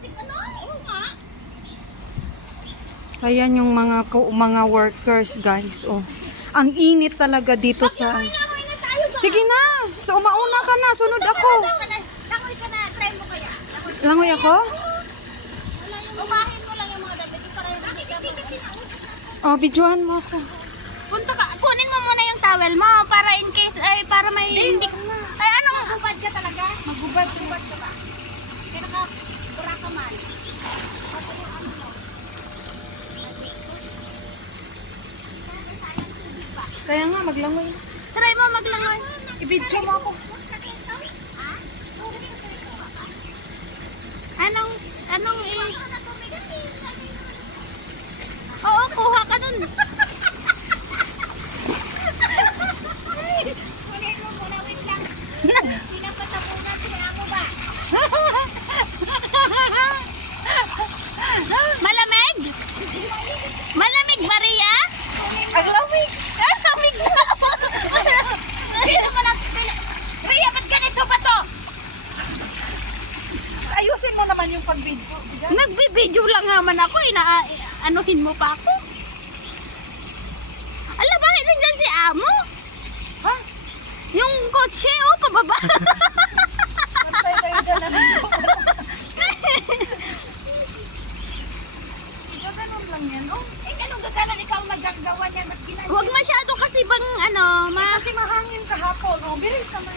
plastic ano? Oo nga. Ayan yung mga workers, guys. Oh. Ang init talaga dito sa... Langoy na tayo ba? Sige na! So, umauna ka na. Sunod ako. Langoy ka na. Try mo kaya. Langoy ako? Umahin mo lang yung mga damit para hindi ka Oh, videohan mo ako. Punta ka. Kunin mo muna yung towel mo para in case ay para may hindi. Ay ano? Magubad ka talaga? Magubad ka ba? Kaya naka-bura ka man. Kaya nga, maglangoy. Try mo maglangoy. I-video mo ako. Anong Oo, kuha ka dun. Kunin mo muna, wait lang. Pinapatapunan siya ako ba? Malamig? Malamig ba, Ria? Ang lamig. Lamig na ako. Sino ka lang? Ria, ba't ganito ba to? Ayusin mo naman yung pag-video. Nagbibideo lang naman ako, anuhin mo pa ako. Ala, bakit nandyan si Amo? Ha? Yung kotse, oh, pababa. Pantay kayo dyan namin. Gaganon lang yan, oh. Eh, anong gaganon ikaw magagawa niyan? Huwag masyado kasi bang, Kasi mahangin kahapon, oh. Bilis naman.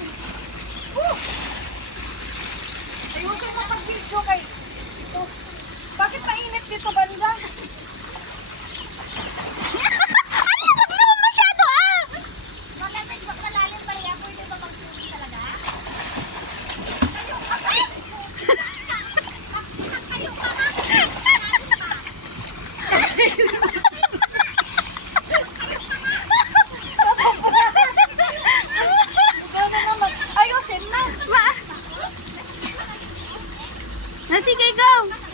Ayusin mo pag-video kay... Ito. Bakit mainit dito, banda? Ay, wag naman masyado, ah! Malamig ba malalim ba rin? Pwede ba mag-swimming talaga? Kayo ka ba? Kayo ka ba? Gano'n naman. Ayusin na. Sige, go!